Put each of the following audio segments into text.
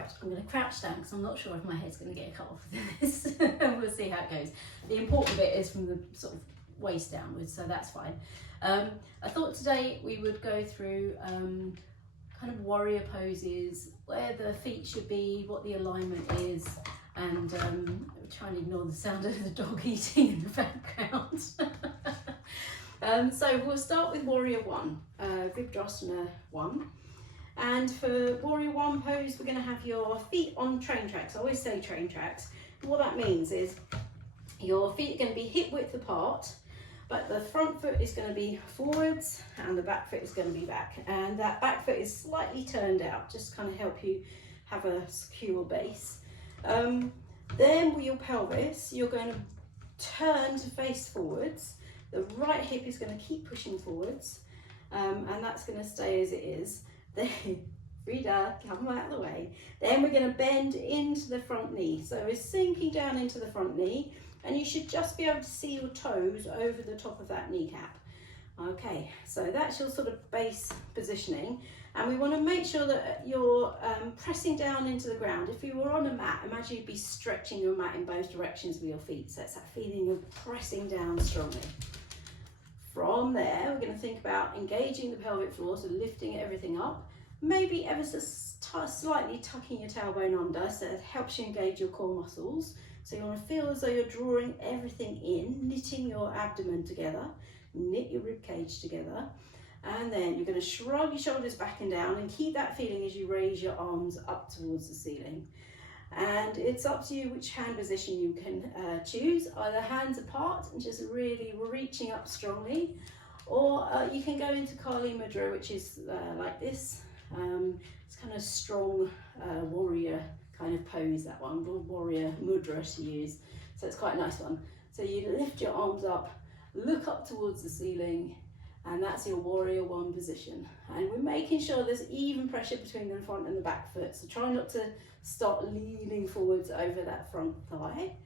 Right, I'm going to crouch down because I'm not sure if my head's going to get cut off with this. We'll see how it goes. The important bit is from the sort of waist downwards, so that's fine. I thought today we would go through kind of warrior poses, where the feet should be, what the alignment is, and try and ignore the sound of the dog eating in the background. So we'll start with Warrior 1, Vibdrasana 1. And for Warrior 1 pose, we're going to have your feet on train tracks. I always say train tracks. What that means is your feet are going to be hip width apart, but the front foot is going to be forwards and the back foot is going to be back. And that back foot is slightly turned out, just kind of help you have a secure base. Then with your pelvis, you're going to turn to face forwards. The right hip is going to keep pushing forwards, and that's going to stay as it is. Then, Frida, come out of the way. Then we're going to bend into the front knee. So we're sinking down into the front knee, and you should just be able to see your toes over the top of that kneecap. Okay, so that's your sort of base positioning. And we want to make sure that you're pressing down into the ground. If you were on a mat, imagine you'd be stretching your mat in both directions with your feet. So it's that feeling of pressing down strongly. From there, we're going to think about engaging the pelvic floor, so lifting everything up, maybe ever so slightly tucking your tailbone under, so it helps you engage your core muscles. So you want to feel as though you're drawing everything in, knitting your abdomen together, knit your rib cage together, and then you're going to shrug your shoulders back and down and keep that feeling as you raise your arms up towards the ceiling. And it's up to you which hand position you can choose, either hands apart and just really reaching up strongly, or you can go into Kali Mudra, which is like this. It's kind of strong warrior kind of pose, that one, warrior mudra to use. So it's quite a nice one. So you lift your arms up, look up towards the ceiling, and that's your Warrior 1 position. And we're making sure there's even pressure between the front and the back foot. So try not to start leaning forwards over that front thigh.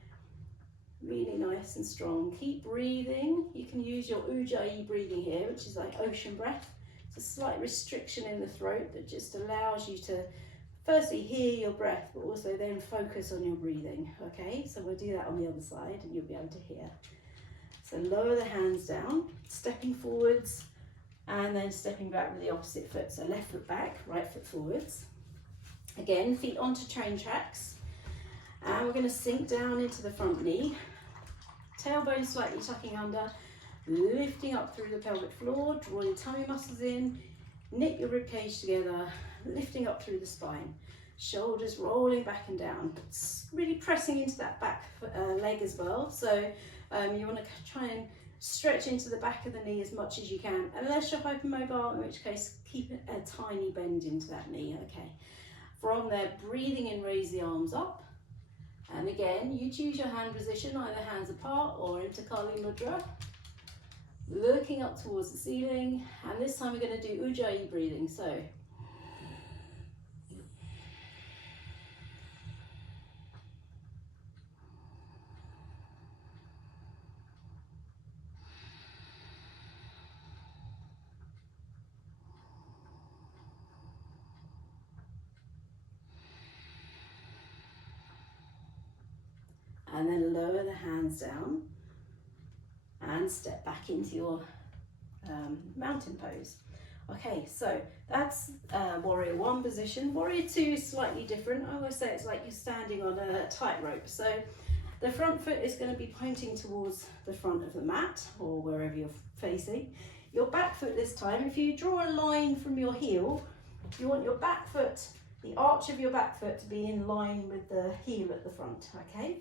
Really nice and strong. Keep breathing. You can use your Ujjayi breathing here, which is like ocean breath. It's a slight restriction in the throat that just allows you to firstly hear your breath, but also then focus on your breathing. Okay, so we'll do that on the other side and you'll be able to hear. So lower the hands down, stepping forwards and then stepping back with the opposite foot. So left foot back, right foot forwards. Again, feet onto train tracks. And we're going to sink down into the front knee. Tailbone slightly tucking under, lifting up through the pelvic floor, draw your tummy muscles in, knit your rib cage together, lifting up through the spine. Shoulders rolling back and down. It's really pressing into that back leg as well. So you want to try and stretch into the back of the knee as much as you can, unless you're hypermobile, in which case keep a tiny bend into that knee. Okay. From there, breathing in, raise the arms up. And again, you choose your hand position, either hands apart or into Kali Mudra. Looking up towards the ceiling. And this time we're going to do Ujjayi breathing. So and then lower the hands down and step back into your mountain pose. Okay, so that's Warrior 1 position. Warrior 2 is slightly different. I always say it's like you're standing on a tightrope. So the front foot is going to be pointing towards the front of the mat or wherever you're facing. Your back foot this time, if you draw a line from your heel, you want your back foot, the arch of your back foot, to be in line with the heel at the front, okay?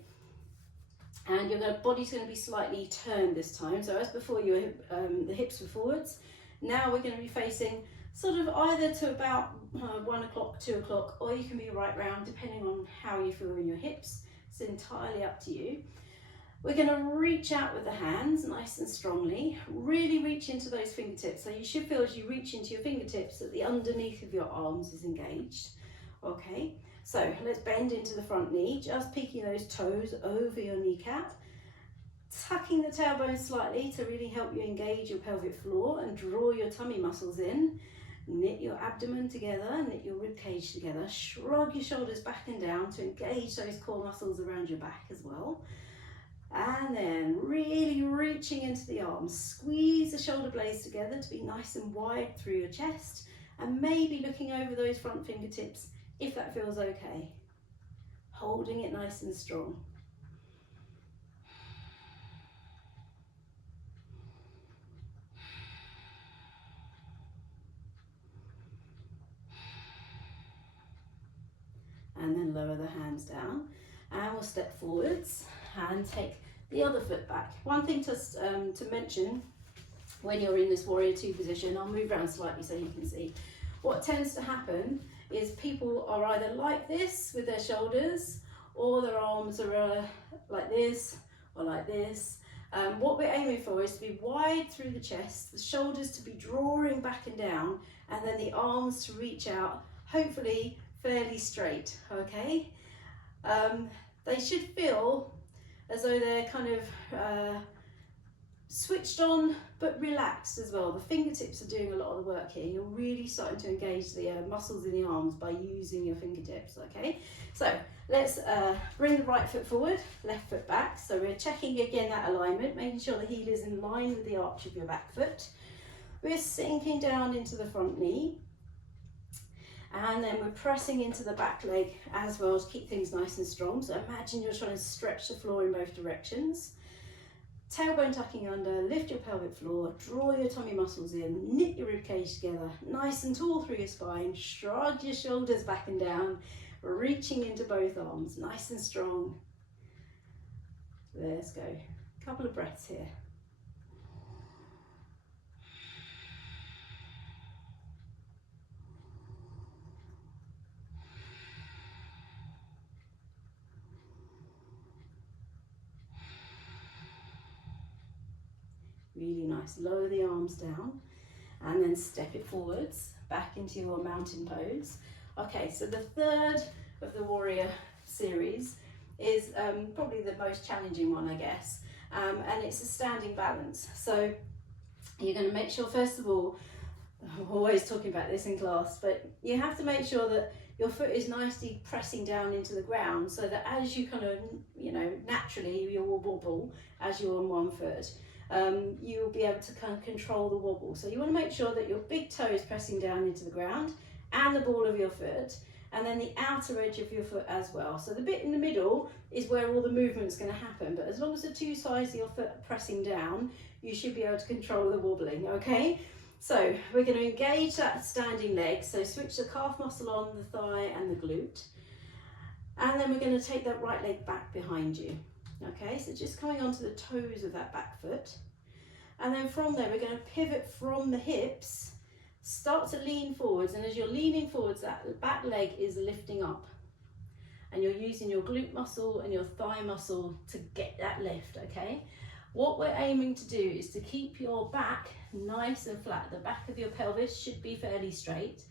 And your body's going to be slightly turned this time. So as before, the hips were forwards. Now we're going to be facing sort of either to about 1 o'clock, 2 o'clock, or you can be right round depending on how you feel in your hips. It's entirely up to you. We're going to reach out with the hands nice and strongly. Really reach into those fingertips. So you should feel as you reach into your fingertips that the underneath of your arms is engaged. Okay. So let's bend into the front knee, just peeking those toes over your kneecap, tucking the tailbone slightly to really help you engage your pelvic floor and draw your tummy muscles in. Knit your abdomen together, knit your rib cage together, shrug your shoulders back and down to engage those core muscles around your back as well. And then really reaching into the arms, squeeze the shoulder blades together to be nice and wide through your chest, and maybe looking over those front fingertips if that feels okay. Holding it nice and strong. And then lower the hands down, and we'll step forwards and take the other foot back. One thing to mention when you're in this warrior two position, I'll move around slightly so you can see. What tends to happen is people are either like this with their shoulders, or their arms are like this or like this. What we're aiming for is to be wide through the chest, the shoulders to be drawing back and down, and then the arms to reach out, hopefully fairly straight, okay? They should feel as though they're kind of switched on but relaxed as well. The fingertips are doing a lot of the work here. You're really starting to engage the muscles in the arms by using your fingertips, okay? So let's bring the right foot forward, left foot back. So we're checking again that alignment, making sure the heel is in line with the arch of your back foot. We're sinking down into the front knee. And then we're pressing into the back leg as well to keep things nice and strong. So imagine you're trying to stretch the floor in both directions. Tailbone tucking under, lift your pelvic floor, draw your tummy muscles in, knit your rib cage together, nice and tall through your spine, shrug your shoulders back and down, reaching into both arms, nice and strong. Let's go. A couple of breaths here. Really nice. Lower the arms down and then step it forwards back into your mountain pose. Okay, so the third of the warrior series is probably the most challenging one, I guess, and it's a standing balance. So you're going to make sure, first of all, I'm always talking about this in class, but you have to make sure that your foot is nicely pressing down into the ground, so that as you kind of, naturally you will wobble as you're on one foot. You'll be able to kind of control the wobble. So you want to make sure that your big toe is pressing down into the ground and the ball of your foot, and then the outer edge of your foot as well. So the bit in the middle is where all the movement's going to happen, but as long as the two sides of your foot are pressing down, you should be able to control the wobbling, okay? So we're going to engage that standing leg, so switch the calf muscle on, the thigh and the glute, and then we're going to take that right leg back behind you. Okay, so just coming onto the toes of that back foot, and then from there we're going to pivot from the hips, start to lean forwards, and as you're leaning forwards, that back leg is lifting up, and you're using your glute muscle and your thigh muscle to get that lift, okay? What we're aiming to do is to keep your back nice and flat. The back of your pelvis should be fairly straight,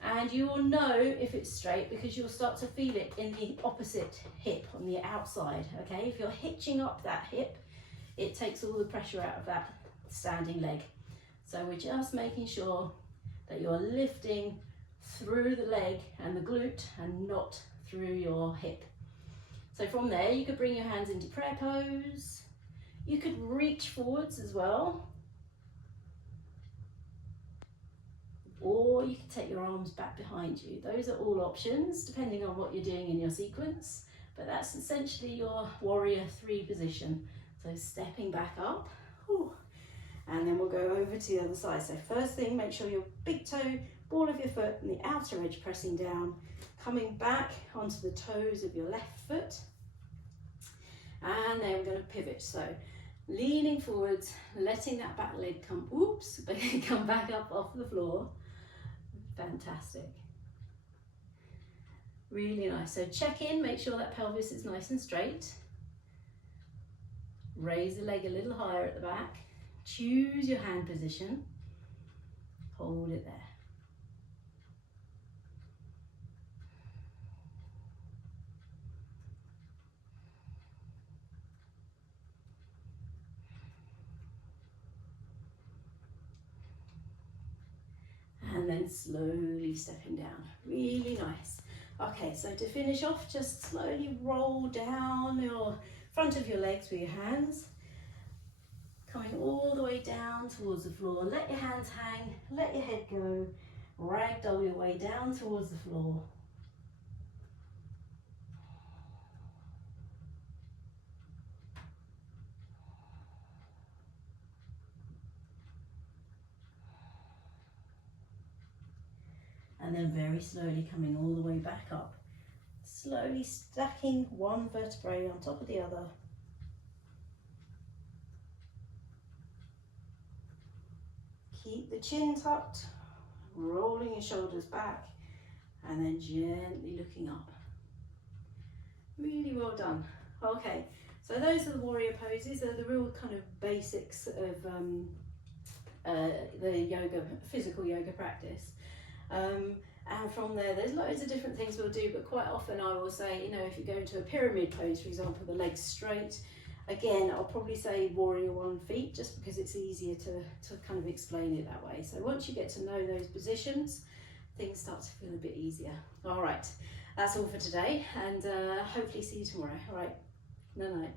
and you will know if it's straight because you'll start to feel it in the opposite hip on the outside, okay? If you're hitching up that hip, it takes all the pressure out of that standing leg. So we're just making sure that you're lifting through the leg and the glute and not through your hip. So from there, you could bring your hands into prayer pose. You could reach forwards as well. Or you can take your arms back behind you. Those are all options depending on what you're doing in your sequence, but that's essentially your warrior three position. So stepping back up, and then we'll go over to the other side. So first thing, make sure your big toe, ball of your foot and the outer edge pressing down, coming back onto the toes of your left foot, and then we're going to pivot. So leaning forwards, letting that back leg come back up off the floor. Fantastic. Really nice. So check in, make sure that pelvis is nice and straight. Raise the leg a little higher at the back. Choose your hand position. Hold it there. And then and slowly stepping down. Really nice. Okay, so to finish off, just slowly roll down your front of your legs with your hands, coming all the way down towards the floor. Let your hands hang, let your head go, ragdoll your way down towards the floor. And then very slowly coming all the way back up. Slowly stacking one vertebrae on top of the other. Keep the chin tucked, rolling your shoulders back, and then gently looking up. Really well done. Okay, so those are the warrior poses. They're the real kind of basics of the yoga, physical yoga practice. And from there, there's loads of different things we'll do, but quite often I will say, you know, if you go into a pyramid pose, for example, the legs straight, again, I'll probably say warrior one feet, just because it's easier to kind of explain it that way. So once you get to know those positions, things start to feel a bit easier. All right, that's all for today, and hopefully see you tomorrow. All right, night night.